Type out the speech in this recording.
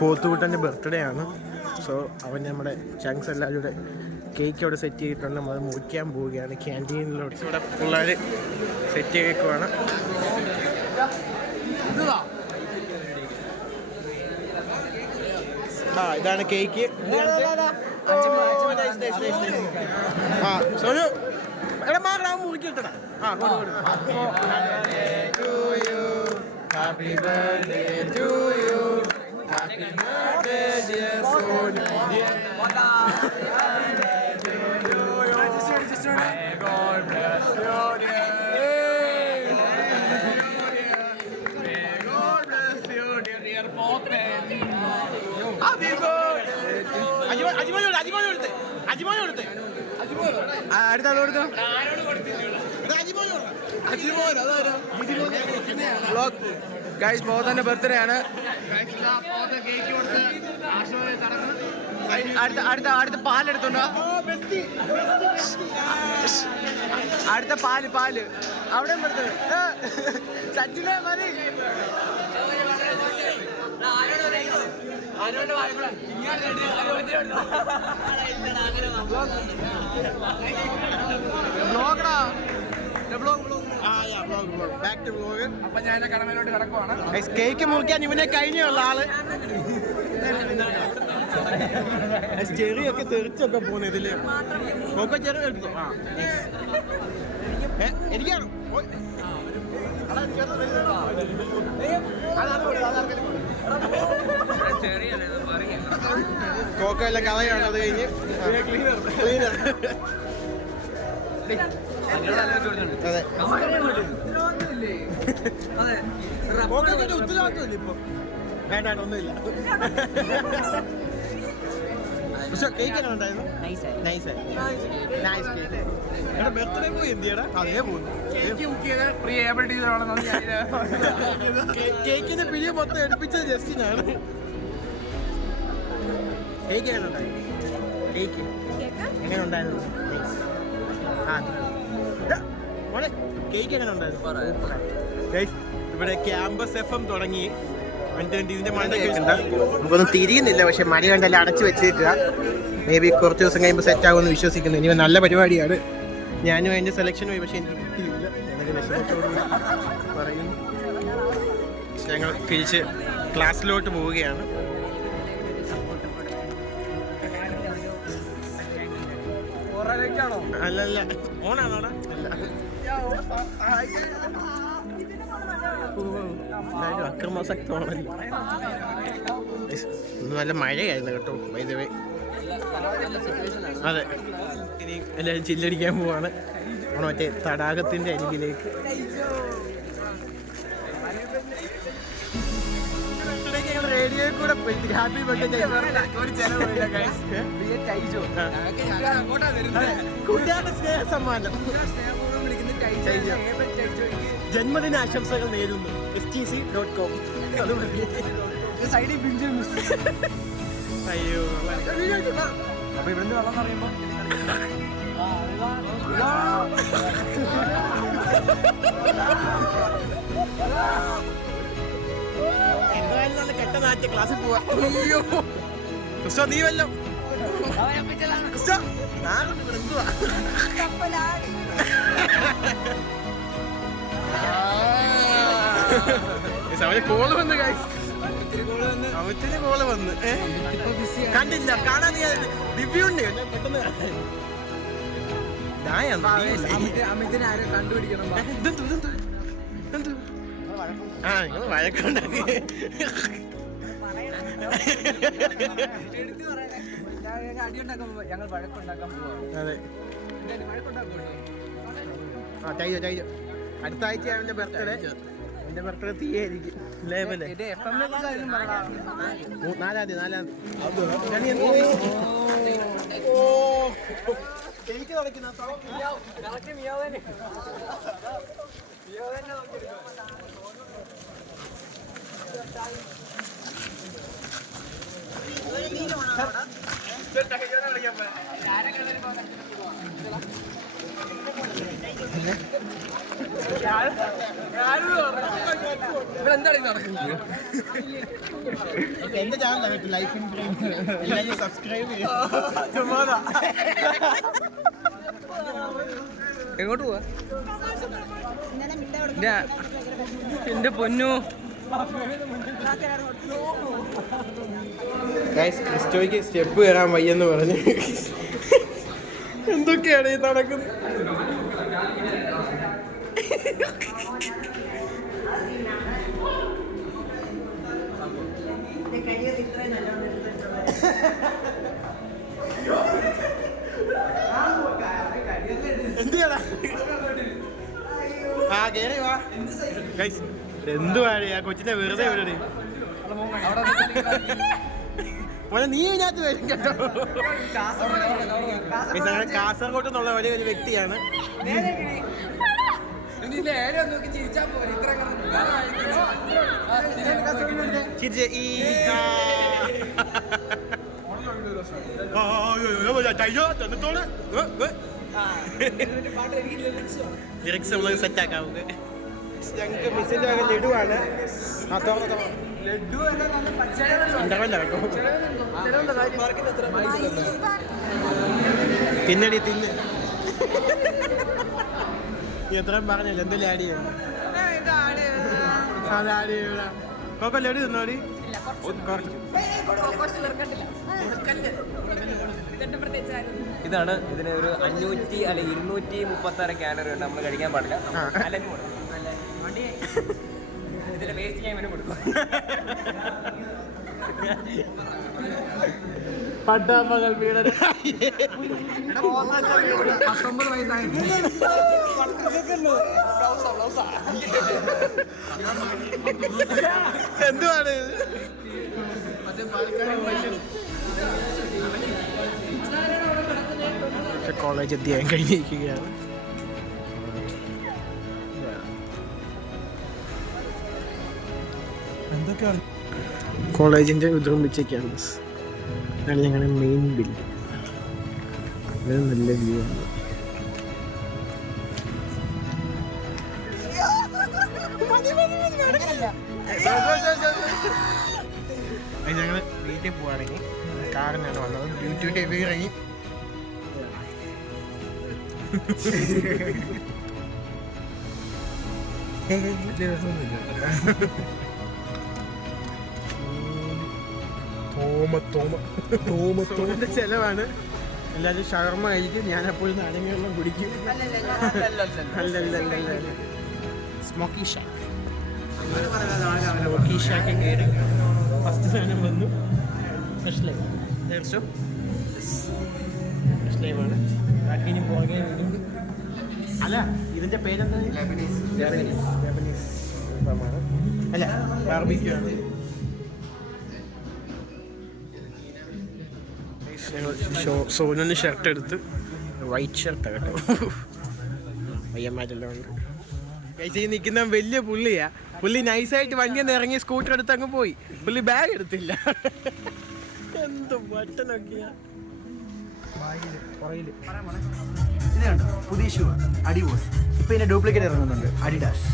പോത്തുകൂട്ടൻ്റെ birthday ആണ്. So അവൻ നമ്മുടെ ചങ്സ് എല്ലാവരും കൂടെ കേക്ക് അവിടെ സെറ്റ് ചെയ്തിട്ടുണ്ട്. നമ്മൾ മുറിക്കാൻ പോവുകയാണ് ക്യാൻറ്റീനിലോട്ട്. ഇവിടെ പിള്ളേർ സെറ്റ് ചെയ്തേക്കുവാണ്. ഇതാണ് കേക്ക്. സോനു എടാ മാറാൻ മുറിക്കിട്ടടാ. Happy birthday to you. Happy birthday dear Sonu. Happy birthday to you. May God bless you dear. May God bless you dear Potre. Happy birthday. അജിമോനെ കൊടുത്തേ. അടുത്ത ഗൈസ് ബോധന്റെ ബർത്ത്ഡേ ആണ്. അടുത്ത പാലെടുത്തുണ്ടോ? അടുത്ത പാല് അവിടെ സച്ചിനെ മതി. കേക്ക് മുറിക്കാൻ ഇവനെ കഴിഞ്ഞുള്ള ആള്. ചെറിയൊക്കെ തെറിച്ചൊക്കെ പോകുന്നു ഇതില്. ഒക്കെ ചെറിയ എടുത്തോ. എനിക്കാണോ കോക്ക എല്ലാം കളയാണ്. അത് കഴിഞ്ഞ് ക്ലീനർ. അതെ ഉത്തരവാദിത്വമില്ല ഇപ്പൊ. വേണ്ട ഒന്നുമില്ല. പക്ഷെ കേക്ക് എങ്ങനെ ഉണ്ടായിരുന്നു? Nice cake. എടാ ബർത്ത്ഡേ പോയി എന്തിയടാ? അതേ പോകുന്നു. കേക്കിന്റെ പിരിവ് മൊത്തം എടുപ്പിച്ചത് ജസ്റ്റിനാണ്. കേക്ക് എങ്ങനെ ഉണ്ടായിരുന്നു? കേക്ക് എങ്ങനെ ഉണ്ടായിരുന്നു? കേക്ക് എങ്ങനെ ഉണ്ടായിരുന്നു? ഇവിടെ ക്യാമ്പസ് FM തുടങ്ങി. ഇതിന്റെ മണ്ടൊക്കെയുണ്ട്. നമുക്കൊന്നും തിരിയുന്നില്ല. പക്ഷെ മഴ കണ്ടെല്ലാം അടച്ചു വെച്ചേക്കുക. മേ ബി കുറച്ച് ദിവസം കഴിയുമ്പോൾ സെറ്റ് ആകുമെന്ന് വിശ്വസിക്കുന്നു. ഇനി നല്ല പരിപാടിയാണ്. ഞാനും അതിന്റെ സെലക്ഷൻ പോയി. പക്ഷെ എനിക്ക് കിട്ടിയില്ല. എന്നൊക്കെ വിഷമത്തോടുകൂടി പറയുന്നു. ഞങ്ങൾ തിരിച്ച് ക്ലാസ്സിലോട്ട് പോവുകയാണ്. അല്ലല്ല ഓണാണോടാ? അല്ല അക്രമാസക്തമാണല്ലോ. നല്ല മഴയായിരുന്നു കേട്ടോ. വൈദ്യവേ അതെ. ഇനി എല്ലാവരും ചില്ലടിക്കാൻ പോവാണ്. മറ്റേ തടാകത്തിന്റെ അരികിലേക്ക്. റേഡിയോയിൽ കൂടെ ഹാപ്പി ബർത്ത്ഡേ കൂട്ടുകാരുടെ സ്നേഹ സമ്മാനം. ജന്മദിന ആശംസകൾ നേരുന്നു. stc.com. അയ്യോ അപ്പൊ ഇവിടുന്ന് വെള്ളം പറയുമ്പോ എന്തായാലും നല്ല കെട്ട നാറ്റ ക്ലാസ്സിൽ പോവാ. അയ്യോ ക്രിസ്റ്റോ നീ വല്ലോ ക്രിസ്റ്റോ എന്തുവാ? കോള് വന്ന് അവത്തിന് കോള് വന്ന് കണ്ടില്ല. കാണാൻ റിവ്യൂ ഉണ്ട് പെട്ടെന്ന്. നിങ്ങൾ വഴക്കുണ്ടാക്കി. അതെ തയ്യോ അടുത്ത ആഴ്ച അവന്റെ ബർത്ത്ഡേ. എന്റെ ബർത്ത്ഡേ തീയായിരിക്കും. ലേബല്ലേ 4-ാം തീയതി. കേക്ക് തുടക്കുന്ന എന്റെ ചാനൽ ലൈഫ് ഇൻഫ്ലുവൻസ് എല്ലാവരും സബ്സ്ക്രൈബ് ചെയ്യും. എങ്ങോട്ട് പോവാ എന്റെ പൊന്നു? ക്രിസ്റ്റോയ്ക്ക് സ്റ്റെപ്പ് കയറാൻ വയ്യെന്ന് പറഞ്ഞ് എന്തൊക്കെയാണ് ഈ നടക്കുന്നത്? എന്തുവാണ് ആ കൊച്ചിനെ വെറുതെ വിടണേ? നീ ഇതിനകത്ത് വരും കേട്ടോ. കാസർഗോഡ് നിന്നുള്ള ഒരു വ്യക്തിയാണ്. ലിറിക്സ് നമ്മൾ സെറ്റ് ആക്കാം. ഞങ്ങൾക്ക് മിസ്സിന്റെ വക ലഡുവാണ്. തിന്നടി തിന്ന്. എത്രയും പറഞ്ഞല്ലോ എന്തെങ്കിലും ആഡ് ചെയ്യണം. അത് ആഡ് ചെയ്യൂല. കൊക്ക ലഡു തിന്നോടി. ഇതാണ് ഇതിന് ഒരു 500 അല്ലെ 236 കാലറി ഉണ്ട്. നമ്മൾ കഴിക്കാൻ പാടില്ല. ഇതിന്റെ വേസ്റ്റ് ഞാൻ ഇവന് കൊടുക്കും. പട്ടാപ്പകൽ വീടൻ എന്തുവാണ് കോളേജ് എത്തിയാൻ കഴിഞ്ഞിരിക്കുകയാണ്. എന്തൊക്കെയാണ് കോളേജിന്റെ ഉദ്രമിച്ച ക്യാമ്പസ്. ഇതാണ് ഞങ്ങളുടെ മെയിൻ ബിൽഡിംഗ്. ഇത് നല്ല വ്യൂ ആണ്. ഞങ്ങൾ വീട്ടിൽ പോവാണെങ്കിൽ കാറിനാണ് വന്നത്. യൂട്യൂബ് ഹെവി ഇറങ്ങി. തോമത്തിന്റെ ചെലവാണ്. എല്ലാവരും ഷവർമ കഴിക്കും. ഞാൻ അപ്പോഴും നാരങ്ങ കുടിക്കും. അല്ലല്ല സ്മോക്കി ഷാക്ക്. സ്മോക്കി ഷാക്ക് കയറി ഫസ്റ്റ് സാധനം വന്നു. ഫ്രഷ് ലൈവാണ്. ബാക്കിന് പുറകെ അല്ല ഇതിന്റെ പേരെന്താ? ജാപ്പനീസ് അല്ല ബാർബിക്യൂ ആണ്. സോനന് ഷർട്ട് എടുത്ത് വൈറ്റ് ഷർട്ടാണ് കേട്ടോ. പയ്യന്മാരെല്ലാം ഉണ്ട്. കഴിച്ച് നിൽക്കുന്ന വലിയ പുള്ളിയാ. പുള്ളി നൈസായിട്ട് വണ്ടിയിൽ നിന്ന് ഇറങ്ങി സ്കൂട്ടർ എടുത്ത് അങ്ങ് പോയി. പുള്ളി ബാഗ് എടുത്തില്ല. എന്ത് ബട്ടനൊക്കെയാ ഇതുണ്ട് പുതിയ ഷൂ അഡിഡാസ്. ഇപ്പൊ ഇതിന്റെ ഡ്യൂപ്ലിക്കേറ്റ് ഇറങ്ങുന്നുണ്ട് അഡിഡാസ്.